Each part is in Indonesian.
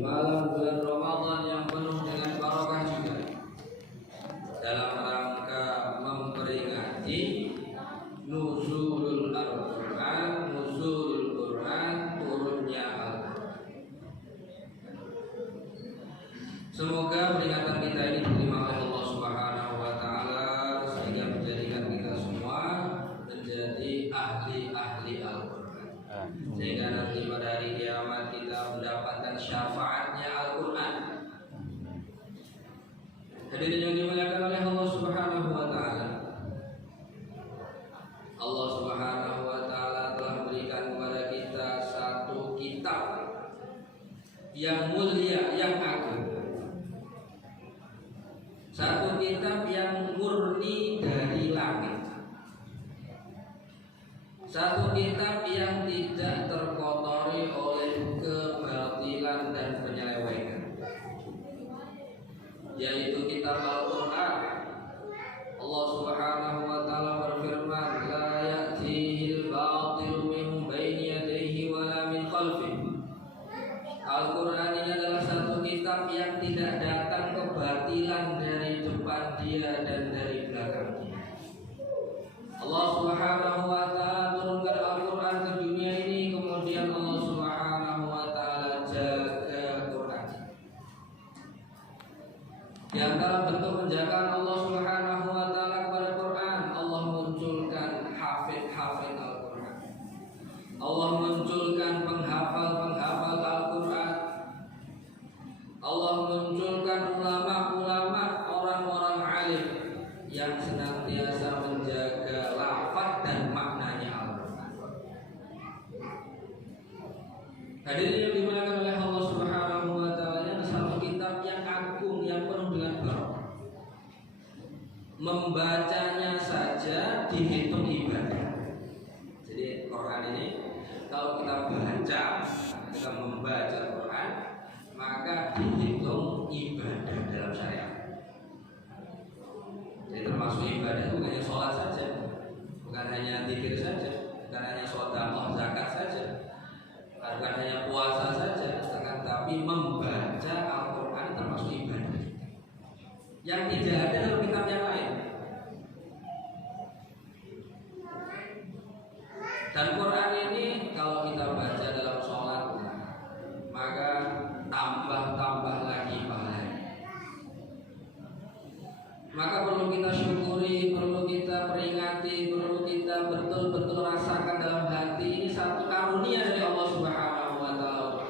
malam bulan Ramadan yang penuh dengan barokah juga, dalam rangka memperingati nuzulul Al-Quran, nuzulul Quran, turunnya Al-Quran. Semoga peringatan kita ini diterima oleh Allah Subhanahu wa Ta'ala, sehingga menjadikan kita semua menjadi ahli-ahli Al-Quran, sehingga nanti pada hari kiamat kita mendapatkan syafaatnya Al-Quran. Hadirin yang dimuliakan oleh Allah Subhanahu wa Ta'ala, Allah Subhanahu wa Ta'ala telah berikan kepada kita satu kitab yang mulia, yang agung, satu kitab yang murni dari langit, satu kitab yang tidak terkotori oleh kebatilan dan penyelewengan, yaitu kitab Al-Quran. Allah Subhanahu wa Ta'ala berfirman, la ya'tihil batilu min baini yadayhi wa la min khalfihi. Al-Quran ini adalah satu kitab yang tidak datang kebatilan dari depan dia dan dari belakang dia. Allah Subhanahu wa Ta'ala turunkan Al-Quran ke dunia ini, kemudian Allah Subhanahu wa Ta'ala jaga Quran. Di antara bentuk penjagaan Allah Subhanahu wa Ta'ala kepada Quran, Allah munculkan hafid-hafid Al-Quran, Allah munculkan penghafal-penghafal Al-Quran, Allah munculkan ulama-ulama, orang-orang alim yang senantiasa menjaga lafaz dan maknanya Al-Quran. Hadirin yang dimuliakan oleh Allah Subhanahu wa Ta'ala, ini satu kitab yang agung, yang penuh dengan barokah. Membacanya saja dihitung ibadah. Jadi Quran ini kalau kita baca, kita membaca Quran, maka dihitung ibadah dalam syariat. Jadi termasuk ibadah bukan hanya sholat saja, bukan hanya zikir saja, bukan hanya sedekah, zakat saja, bukan hanya puasa saja, tapi membaca Al-Quran termasuk ibadah yang tidak ada dalam kitab yang lain. Dan Quran ini kalau kita baca dalam sholat, maka tambah lagi pahalanya. Maka perlu kita syukuri, perlu kita peringati, perlu kita betul-betul rasakan dalam hati, ini satu karunia dari Allah Subhanahu wa Ta'ala.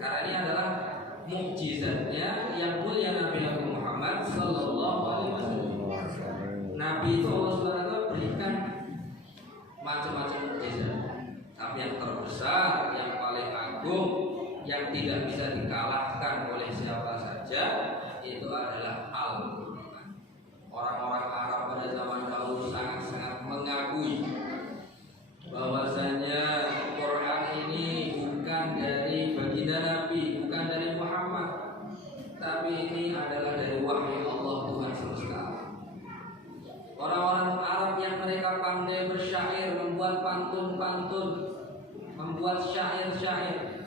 Karena ini adalah mukjizatnya yang mulia Nabi Muhammad Sallallahu Alaihi Wasallam. Nabi itu Allah Subhanahu wa Ta'ala berikan macam-macam mukjizat, tapi yang terbesar, yang paling agung, yang tidak bisa dikalahkan oleh siapa saja, itu adalah Al-Quran. Orang-orang Arab pada zaman dahulu sangat-sangat mengakui bahwasanya Quran ini bukan dari baginda Nabi, bukan dari Muhammad, tapi ini adalah dari wahyu Allah Tuhan semesta. Orang-orang Arab yang mereka pandai bersyair, membuat pantun-pantun, membuat syair-syair,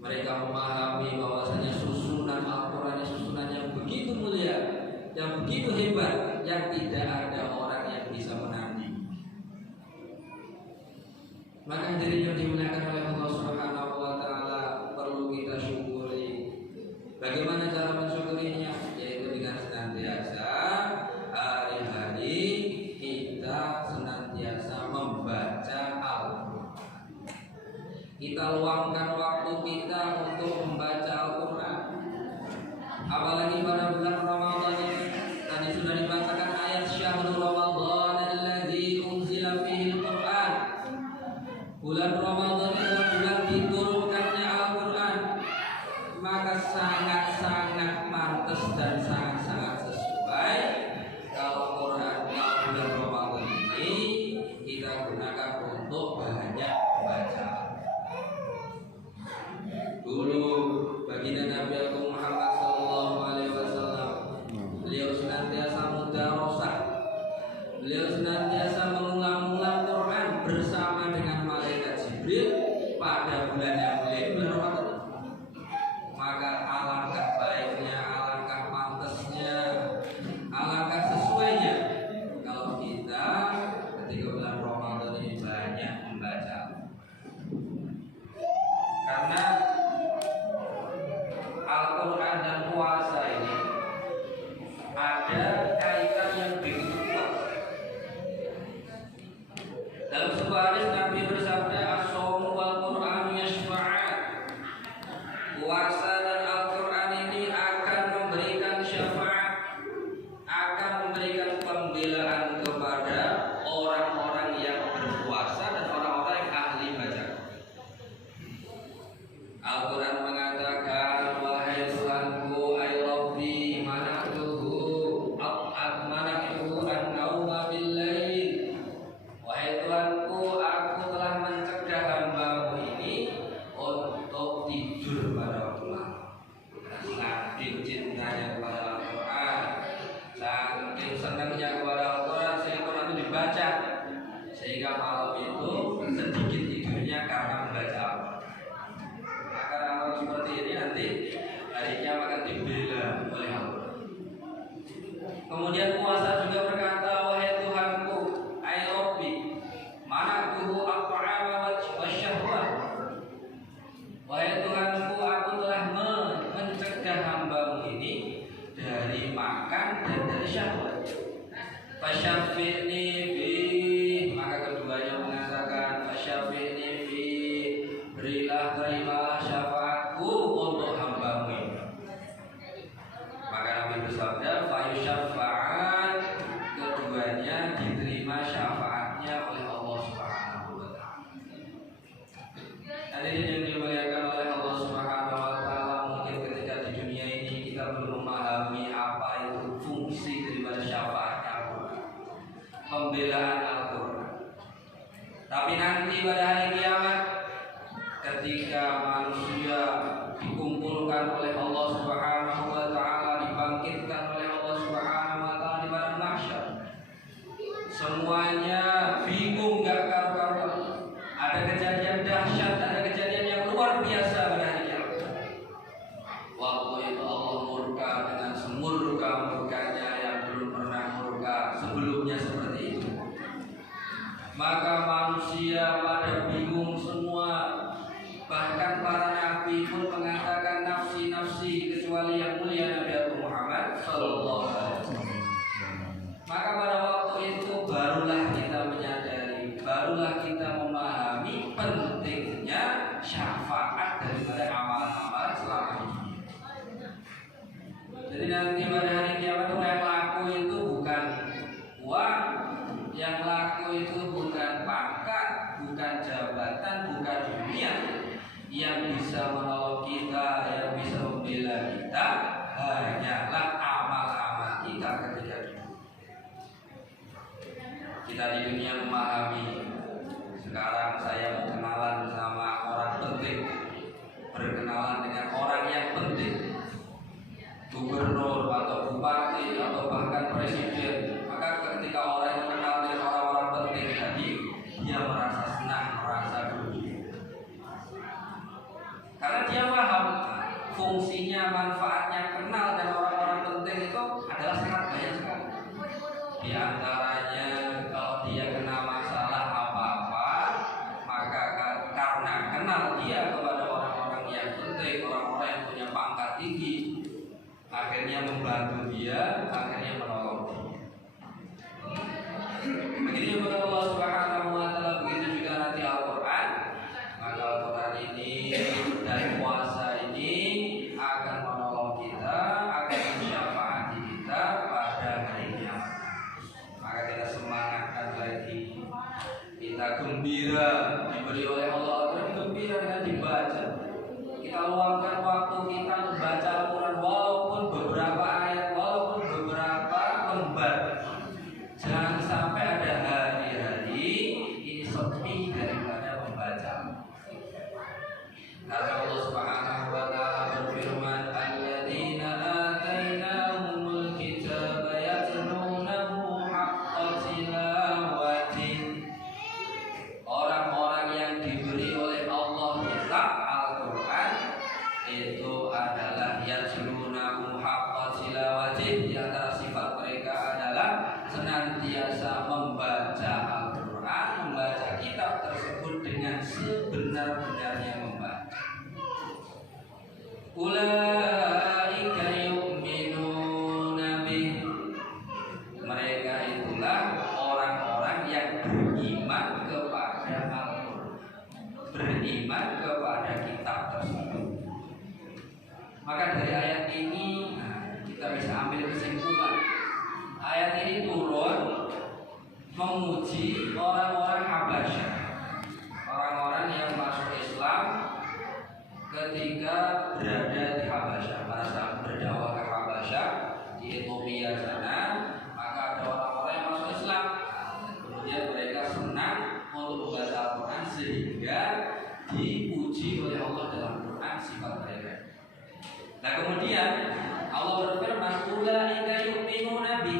mereka memahami bahwasanya susunan Al-Quran susunan yang begitu mulia, yang begitu hebat, yang tidak ada orang yang bisa menandingi. Maka hadirin yang dimuliakan oleh Allah Subhanahu wa Ta'ala, perlu kita syukuri. Bagaimana cara mensyukurinya? Yaitu dengan senantiasa hari-hari kita senantiasa membaca Al-Quran. Kita luangkan waktu kita untuk membaca Al-Quran. Apalagi pada bulan Ramadan ini, tadi sudah dibacakan ayat syahrul Ramadan alladzi unzila fihi Al-Quran. Bulan Ramadan adalah bulan diturunkannya Al-Quran. Maka sangat-sangat pantas dan sangat-sangat sesuai kalau Quran bulan Ramadan ini kita gunakan untuk banyak baca. Dulu baginda Nabi Muhammad Sallallahu Alaihi Wasallam, beliau senantiasa mudarosah, beliau senantiasa mengulang-ulang Quran bersama dengan malaikat Jibril pada bulan yang mulia, bulan Ramadan. puasa dan Al-Quran ini akan memberikan syafaat, akan memberikan pembelaan kepada orang-orang yang berpuasa dan orang-orang yang ahli baca. Al-Quran mengatakan, wahai Tuhanku, ay Rabbi, mana'tuhu an-nauma bil-lail. Wahai Tuhanku, aku telah mencegah hamba-Mu ini untuk tidur pada waktu malam. Saking cintanya kepada Al-Quran, saking senangnya kepada Al-Quran, sehingga Al-Quran itu dibaca, sehingga malam itu sedikit tidurnya karena membaca Al-Quran. Orang seperti ini nanti harinya akan dibela oleh Allah. Kemudian puasa juga berkata, wahai Tuhanku, ay Rabbi, mana'tuhu at-ta'ama wasyahwat. Wahai Tuhanku, aku telah mencegah hamba-Mu ini dari makan dan dari syahwat. Fasyafi'ni fi, maka keduanya mengatakan fasyafi'ni fi, terimalah syafaatku untuk hamba-Mu ini. Maka Nabi bersabda, fayusyafa'an, keduanya diterima syafaatnya oleh Allah Subhanahu wa Ta'ala. Hadirin yang dimuliakan oleh Allah Subhanahu wa Ta'ala, mungkin ketika di dunia ini kita belum memahami apa itu fungsi daripada syafaatnya Al-Quran, pembelaan Al-Quran. Tapi nanti pada hari kiamat, ketika manusia dikumpulkan oleh Allah Subhanahu wa Ta'ala, dibangkitkan oleh Allah Subhanahu wa Ta'ala di padang mahsyar, semuanya bingung gak karu-karuan. Ada kejadian dahsyat, ada kejadian yang luar biasa pada hari kiamat. Waktu itu Allah murka dengan semurka-murkanya yang belum pernah murka sebelumnya seperti itu. Maka manusia pada bingung semua. Bahkan para nabi pun mengatakan nafsi-nafsi, kecuali yang mulia Nabi Muhammad sallallahu alaihi wasallam. Maka pada waktu itu barulah kita menyadari, barulah kita memahami pentingnya syafaat daripada amalan-amalan selama ini. Jadi nanti pada hari kiamat yang laku itu bukan uang, yang laku itu bukan pangkat, bukan jabatan, bukan dunia. Yang bisa menolong kita, yang bisa membela kita hanyalah amal-amal kita ketika hidup. Kita di dunia memahami, sekarang saya mau kenalan sama orang penting, berkenalan dengan orang yang penting, gubernur atau bupati atau bahkan presiden. Maka ketika orang yang kenal dengan orang-orang penting tadi, dia merasa senang, merasa gembira. Karena dia paham fungsinya, manfaatnya kenal dan orang-orang penting itu adalah sangat banyak sekali. Di antaranya kalau dia kena masalah apa-apa, maka karena kenal dia kepada orang-orang yang penting, orang-orang yang punya pangkat tinggi, akhirnya membantu dia, akhirnya menolong dia. Begitu juga Allah Subhanahu wa Ta'ala, begitu juga nanti Al-Quran. Maka Al-Quran ini dan puasa ini akan menolong kita, akan mensyafaati kita pada hari kiamat. Maka kita semangatkan lagi, kita gembira diberi oleh Allah Al-Quran, gembira dengan dibaca. Kita luangkan waktu kita untuk baca Al-Quran, walaupun beberapa ayat, walaupun beberapa lembar. Jangan sampai ada hari-hari ini sepi daripada membaca. Karena Allah Subhanahu wa Ta'ala berfirman, alladzina atainahumul kitaba yatlunahu haqqa tilawati. Orang-orang yang diberi oleh Allah kitab Al-Quran itu adalah yatlunahu haqqa tilawati. Di antara sifat mereka adalah senantiasa membaca Al-Quran, membaca kitab tersebut dengan sebenar-benarnya membaca. Ulaika yu'minuna bih. Mereka itulah orang-orang yang beriman kepada Al-Quran, beriman kepada kitab tersebut. Maka dari ayat ini kita bisa ambil kesimpulan. Ayat ini turun memuji orang-orang Habasyah, orang-orang yang masuk Islam ketika berada di Habasyah, pada saat berdakwah ke Habasyah di Ethiopia sana, maka ada orang-orang yang masuk Islam. Kemudian mereka senang untuk membaca Al-Quran sehingga dipuji oleh Allah dalam Quran sifat mereka. Nah kemudian Allah berfirman, ulaika yu'minuna bi.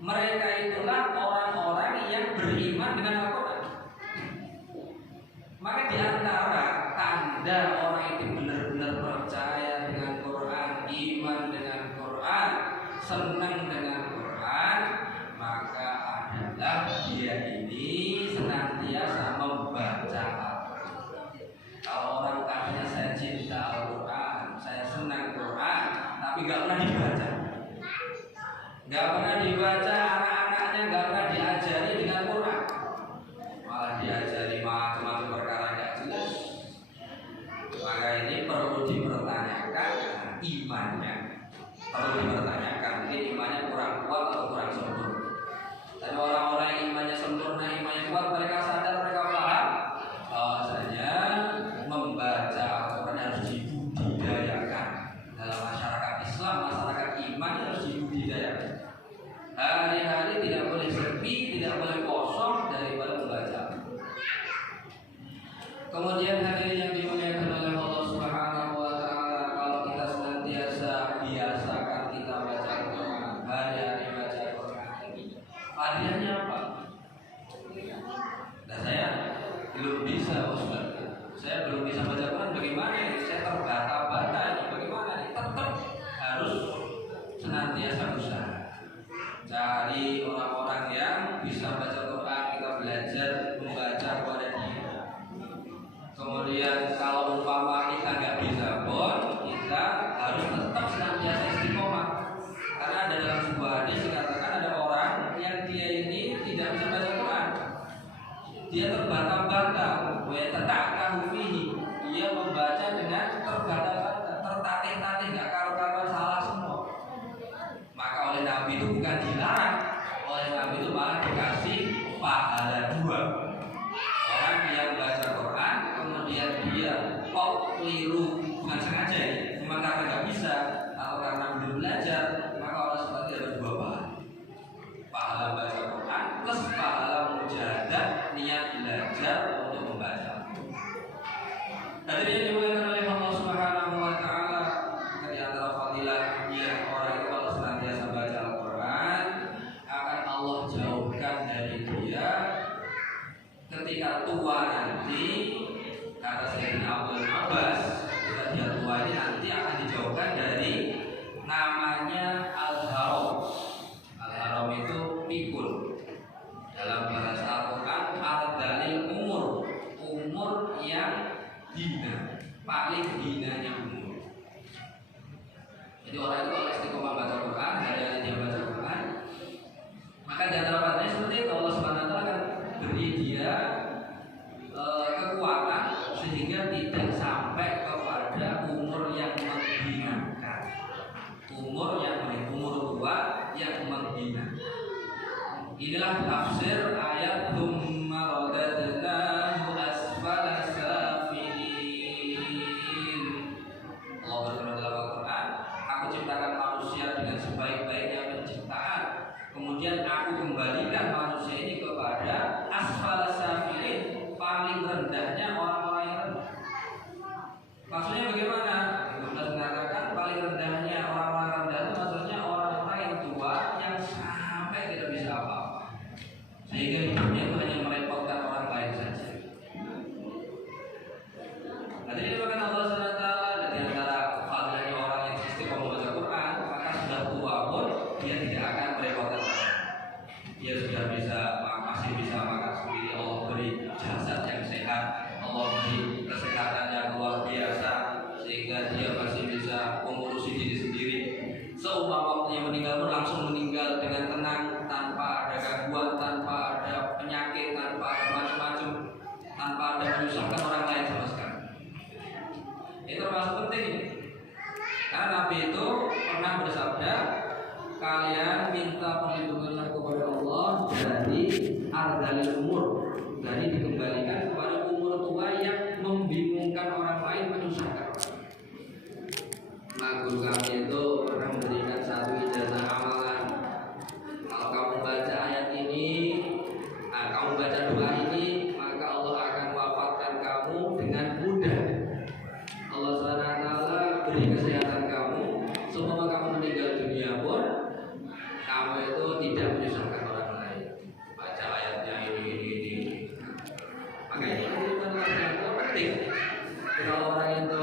Mereka itulah orang-orang yang beriman dengan Al-Quran. Maka di antara tanda orang itu benar-benar percaya dengan Quran, iman dengan Quran, senang dengan Quran, maka adalah dia ini senantiasa membaca Al-Quran. Kalau orang katanya saya cinta Al-Quran, saya senang Quran, tapi nggak pernah dibaca, nggak pernah dibaca, anak-anaknya nggak pernah diajari dengan Quran, malah diajari macam-macam perkara nggak jelas. Maka ini perlu dipertanyakan imannya, perlu dipertanyakan. Mungkin imannya kurang kuat atau kurang sempurna. Tapi orang-orang yang imannya sempurna, imannya kuat, mereka sadar, mereka paham bahwasanya membaca Al-Quran harus dibudidayakan dalam masyarakat Islam, masyarakat iman harus dibudidayakan. Hari-hari tidak boleh sepi, tidak boleh kosong daripada membaca. Kemudian hadirin yang dimuliakan oleh Allah Subhanahu wa taala, kalau kita senantiasa biasakan kita baca Al-Quran, hari-hari baca Al-Quran, hadiahnya apa? Nah saya belum bisa, Ustaz. Saya belum bisa baca Quran, bagaimana ini? Saya terbata-bata ini, bagaimana ini? Tetap harus senantiasa berusaha. Cari orang-orang yang bisa baca Quran, kita belajar membaca kepada dia. Kemudian kalau umpama kita nggak bisa pun, kita harus tetap senantiasa istiqomah. Karena ada dalam sebuah hadis dikatakan ada orang yang dia ini tidak bisa baca Quran, dia terbata-bata, dia membaca dengan terbata-bata, tertatih-tatih, nggak karu-karuan, salah semua. Maka oleh Nabi itu bukan dilarang, oleh Nabi itu malah dikasih pahala 2. Orang yang baca Quran kemudian dia kok keliru, bukan sengaja ya, cuma karena nggak bisa atau karena belum belajar, maka orang seperti ada 2 pahala. Pahala baca Quran plus pahala mujahadah, niat belajar untuk membaca. Hadirin yang dimuliakan oleh Allah Subhanahu wa taala, di antara fadilahnya orang itu kalau senantiasa baca Al-Quran, akan Allah jauhkan dari dia ketika tua nanti. Kata Sayyidina Abdul Abbas, ketika dia tua ini nanti akan dijauhkan dari namanya Al-Haram. Al-Haram itu pikul. Dalam bahasa Al-Quran, Al-Dalil umur yang hina, paling hinanya umur. Jadi orang itu kalau istiqomah baca Quran, hari-hari dia baca Quran, maka di antara padanya seperti itu, Allah Subhanahu wa taala akan beri dia kekuatan sehingga tidak sampai kepada umur yang menghinakan, umur tua yang menghina. Inilah tafsir ayat tsumma radadnahu asfala safilin. Allah berfirman dalam Al-Quran, aku ciptakan manusia dengan sebaik-baiknya penciptaan, kemudian aku kembalikan manusia ini kepada asfala safilin, paling rendahnya orang-orang yang rendah. Maksudnya bagaimana? Kita mengatakan paling rendahnya orang-orang rendah itu maksudnya orang-orang yang tua yang sampai tidak bisa apa-apa, sehingga hidupnya itu hanya Karena Nabi itu pernah bersabda, kalian minta perlindungan kepada Allah dari ardalil umur, dari dikembalikan kepada umur tua yang membingungkan orang lain, menyusahkan orang. Maka guru kami itu pernah memberikan satu ijazah amalan. Kalau kamu baca ayat ini, kamu baca doa ini, maka Allah akan wafatkan kamu dengan mudah. Allah SWT beri kesehatan kamu, semua kamu meninggal dunia pun kamu itu tidak menyusahkan orang lain. Baca ayatnya ini. Makanya itu penting. Kalau orang itu